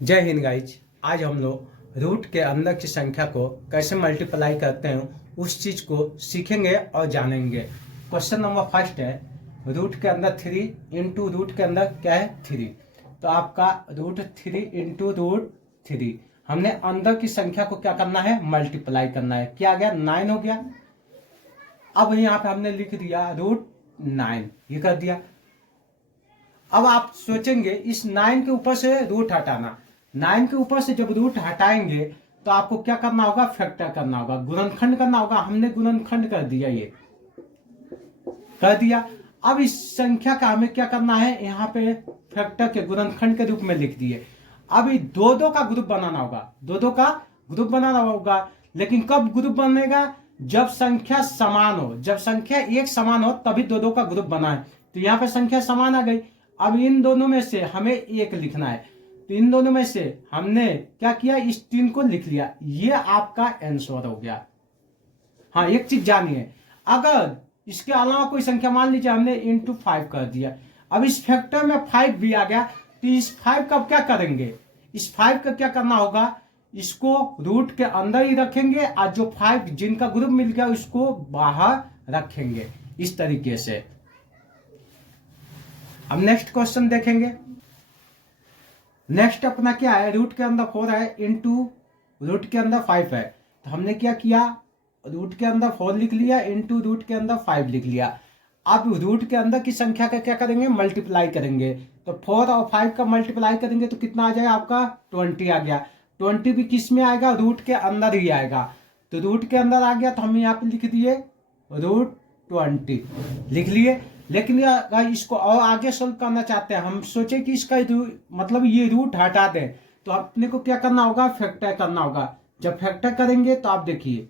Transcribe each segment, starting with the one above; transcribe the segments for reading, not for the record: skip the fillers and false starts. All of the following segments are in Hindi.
जय हिंद गाइज। आज हम लोग रूट के अंदर की संख्या को कैसे मल्टीप्लाई करते हैं उस चीज को सीखेंगे और जानेंगे। क्वेश्चन नंबर फर्स्ट है, रूट के अंदर 3 इंटू रूट के अंदर क्या है 3। तो आपका √3 हमने अंदर की संख्या को क्या करना है, मल्टीप्लाई करना है। क्या आ गया, 9 हो गया। अब यहाँ पे हमने लिख दिया √9, ये कर दिया। अब आप सोचेंगे इस 9 के ऊपर से रूट हटाना। 9 के ऊपर से जब रूट हटाएंगे तो आपको क्या करना होगा, फैक्टर करना होगा, गुणनखंड करना होगा। हमने गुणनखंड कर दिया, ये कर दिया। अब इस संख्या का हमें क्या करना है, यहाँ पे फैक्टर के गुणनखंड के रूप में लिख दिए। अब ये दो दो का ग्रुप बनाना होगा, दो दो का ग्रुप बनाना होगा। लेकिन कब ग्रुप बनेगा, जब संख्या समान हो। जब संख्या एक समान हो तभी दो दो का ग्रुप बनाए। तो यहाँ पे संख्या समान आ गई। अब इन दोनों में से हमें एक लिखना है। तो इन दोनों में से हमने क्या किया, इस 3 को लिख लिया। ये आपका आंसर हो गया। हाँ, एक चीज जानिए, अगर इसके अलावा कोई संख्या मान लीजिए हमने इंटू 5 कर दिया, अब इस फैक्टर में 5 भी आ गया, तो इस 5 का क्या करेंगे, इस 5 का क्या करना होगा, इसको रूट के अंदर ही रखेंगे और जो 5 जिनका ग्रुप मिल गया उसको बाहर रखेंगे, इस तरीके से। अब नेक्स्ट क्वेश्चन देखेंगे। नेक्स्ट अपना क्या है, रूट के अंदर 4 है इंटू रूट के अंदर 5 है। तो हमने क्या किया, रूट के अंदर 4 लिख लिया इंटू रूट के अंदर 5 लिख लिया। अब रूट के अंदर की संख्या का क्या करेंगे, मल्टीप्लाई करेंगे। तो 4 और 5 का मल्टीप्लाई करेंगे तो कितना आ जाएगा आपका, 20 आ गया। 20 भी किस में आएगा, रूट के अंदर ही आएगा। तो रूट के अंदर आ गया तो हम यहाँ पे लिख दिए √20 लिख लिए। लेकिन अगर इसको और आगे सोल्व करना चाहते हैं, हम सोचे कि इसका मतलब ये रूट हटा दें, तो अपने को क्या करना होगा, फैक्टर करना होगा। जब फैक्टर करेंगे तो आप देखिए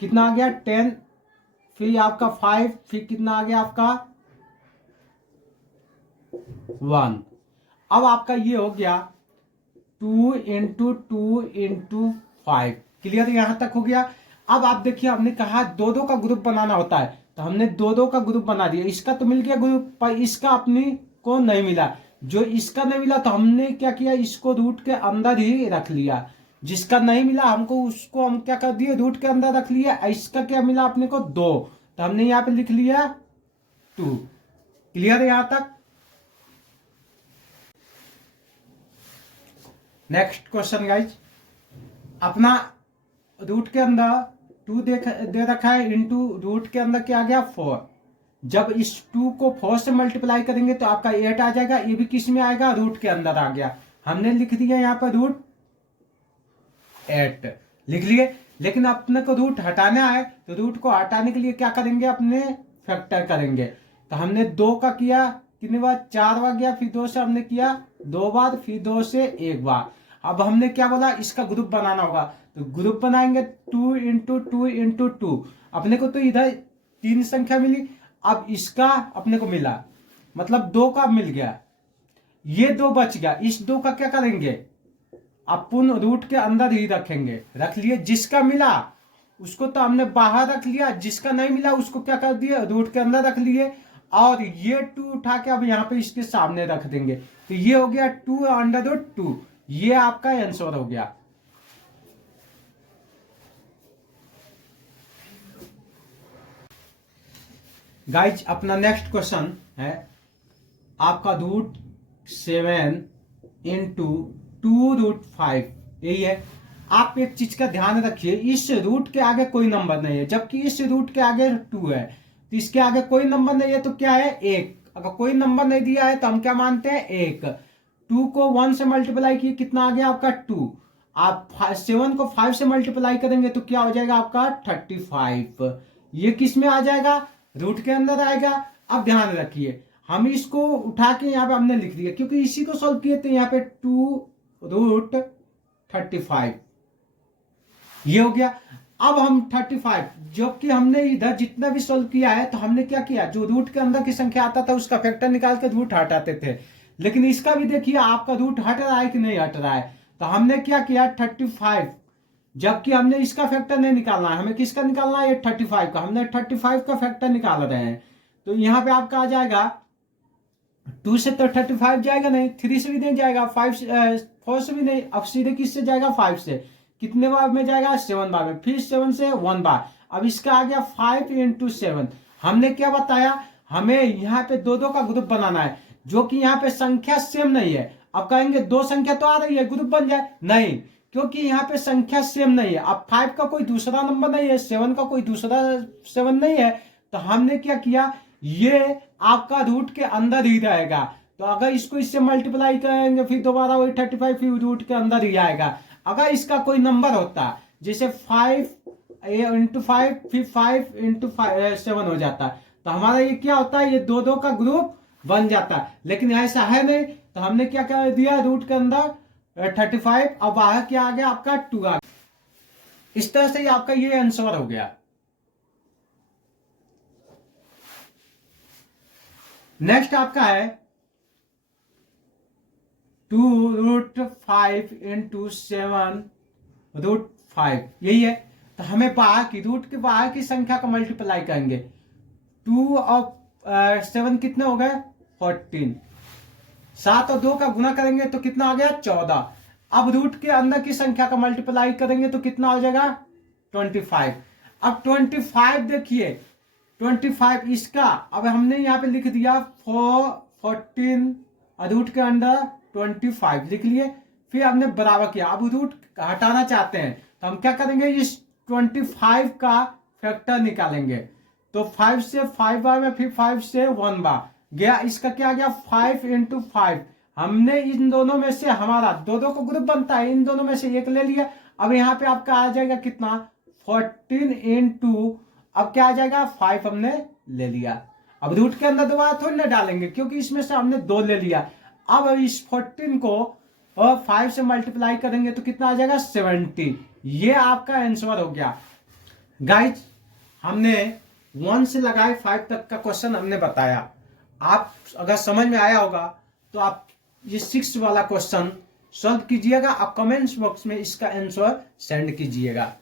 कितना आ गया 10, फिर आपका 5, फिर कितना आ गया आपका 1। अब आपका ये हो गया 2 इंटू 2 इंटू 5। क्लियर, यहां तक हो गया। अब आप देखिए हमने कहा दो दो का ग्रुप बनाना होता है, तो हमने दो दो का ग्रुप बना दिया। इसका तो मिल गया ग्रुप, पर इसका अपनी को नहीं मिला। जो इसका नहीं मिला तो हमने क्या किया, इसको रूट के अंदर ही रख लिया। जिसका नहीं मिला हमको उसको हम क्या कर दिए, रूट के अंदर रख लिया। इसका क्या मिला अपने को 2, तो हमने यहाँ पे लिख लिया 2। क्लियर है यहां तक। नेक्स्ट क्वेश्चन गाइज, अपना रूट के अंदर 2 दे रखा है इंटू रूट के अंदर क्या आ गया 4। जब इस 2 को 4 से मल्टीप्लाई करेंगे तो आपका 8 आ जाएगा। ये भी किस में आएगा, रूट के अंदर आ गया। हमने लिख दिया यहाँ पर √8 लिख लिए। लेकिन अपने को रूट हटाना है, तो रूट को हटाने के लिए क्या करेंगे, अपने फैक्टर करेंगे। तो हमने 2 का किया, कितनी बार, 4 बार गया। फिर 2 से हमने किया 2 बार, फिर 2 से 1 बार। अब हमने क्या बोला, इसका ग्रुप बनाना होगा। तो ग्रुप बनाएंगे 2 इंटू 2 इंटू 2। अपने को तो इधर 3 संख्या मिली, अब इसका अपने को मिला, मतलब 2 का मिल गया, ये 2 बच गया। इस 2 का क्या करेंगे, अपन रूट के अंदर ही रखेंगे। रख लिए, जिसका मिला उसको तो हमने बाहर रख लिया, जिसका नहीं मिला उसको क्या कर दिया, रूट के अंदर रख लिए। और ये 2 उठा के अब यहाँ पे इसके सामने रख देंगे। तो ये हो गया 2√2। ये आपका आंसर हो गया। गाइज अपना नेक्स्ट क्वेश्चन है आपका √7 इंटू 2√5। यही है। आप एक चीज का ध्यान रखिए, इस रूट के आगे कोई नंबर नहीं है, जबकि इस रूट के आगे 2 है। तो इसके आगे कोई नंबर नहीं है तो क्या है, 1। अगर कोई नंबर नहीं दिया है तो हम क्या मानते हैं, 1। 2 को 1 से मल्टीप्लाई किए, कितना आ गया आपका 2। आप 7 को 5 से मल्टीप्लाई करेंगे तो क्या हो जाएगा आपका 35। ये किस में आ जाएगा, रूट के अंदर आएगा। अब ध्यान रखिए, हम इसको उठा के यहाँ पे हमने लिख दिया, क्योंकि इसी को सॉल्व किए थे। यहाँ पे 2√35 ये हो गया। अब हम 35, जबकि हमने इधर जितना भी सॉल्व किया है तो हमने क्या किया, जो रूट के अंदर की संख्या आता था उसका फैक्टर निकाल के रूट हटाते थे। लेकिन इसका भी देखिए आपका रूट हट रहा है कि नहीं हट रहा है। तो हमने क्या किया 35, जबकि हमने इसका फैक्टर नहीं निकालना है, हमें किसका निकालना है, 35 का। हमने 35 का फैक्टर निकाल रहे हैं। तो यहाँ पे आपका आ जाएगा 2 से तो 35 जाएगा नहीं, 3 से भी नहीं जाएगा, 4 से भी नहीं, अब सीधे किससे जाएगा 5 से। कितने बार में जाएगा 7 बार में, फिर 7 से 1 बार। अब इसका आ गया 5 × 7। हमने क्या बताया, हमें यहाँ पे दो दो का ग्रुप बनाना है, जो कि यहाँ पे संख्या सेम नहीं है। अब कहेंगे दो संख्या तो आ रही है, ग्रुप बन जाए, नहीं, क्योंकि यहाँ पे संख्या सेम नहीं है। अब 5 का कोई दूसरा नंबर नहीं है, 7 का कोई दूसरा 7 नहीं है, तो हमने क्या किया, ये आपका रूट के अंदर ही रहेगा। तो अगर इसको इससे मल्टीप्लाई करेंगे फिर दोबारा वही 35 फिर रूट के अंदर ही आएगा। अगर इसका कोई नंबर होता जैसे 5 × 5 फिर 5 × 7 हो जाता, तो हमारा ये क्या होता है, ये दो दो का ग्रुप बन जाता है। लेकिन ऐसा है नहीं, तो हमने क्या कर दिया, रूट के अंदर 35, अब बाहर क्या आ गया आपका 2 आ गया। इस तरह से आपका ये आंसर हो गया। नेक्स्ट आपका है 2√5 × 7√5, यही है। तो हमें बाहर की रूट के बाहर की संख्या का मल्टीप्लाई करेंगे। 2 और 7 कितने हो गए 14, 7 और 2 का गुना करेंगे तो कितना आ गया 14। अब रूट के अंदर की संख्या का मल्टीप्लाई करेंगे तो कितना हो जाएगा 25। अब 25 देखिए 25 इसका, अब हमने यहाँ पे लिख दिया 14 रूट के अंदर 25 लिख लिए, फिर हमने बराबर किया। अब रूट हटाना चाहते हैं तो हम क्या करेंगे, इस 25 का फैक्टर निकालेंगे। तो 5 से 5 बार में, फिर 5 से 1 बार गया, इसका क्या आ गया 5 × 5। हमने इन दोनों में से, हमारा दो दो को ग्रुप बनता है, इन दोनों में से एक ले लिया। अब यहाँ पे आपका आ जाएगा कितना 14 × अब क्या आ जाएगा 5 हमने ले लिया। अब रूट के अंदर दोबारा थोड़ी ना डालेंगे, क्योंकि इसमें से हमने 2 ले लिया। अब इस 14 को 5 से मल्टीप्लाई करेंगे तो कितना आ जाएगा 70। ये आपका आंसर हो गया। गाइज हमने 1 से लगाए 5 तक का क्वेश्चन हमने बताया। आप अगर समझ में आया होगा तो आप ये 6 वाला क्वेश्चन सॉल्व कीजिएगा। आप कमेंट्स बॉक्स में इसका आंसर सेंड कीजिएगा।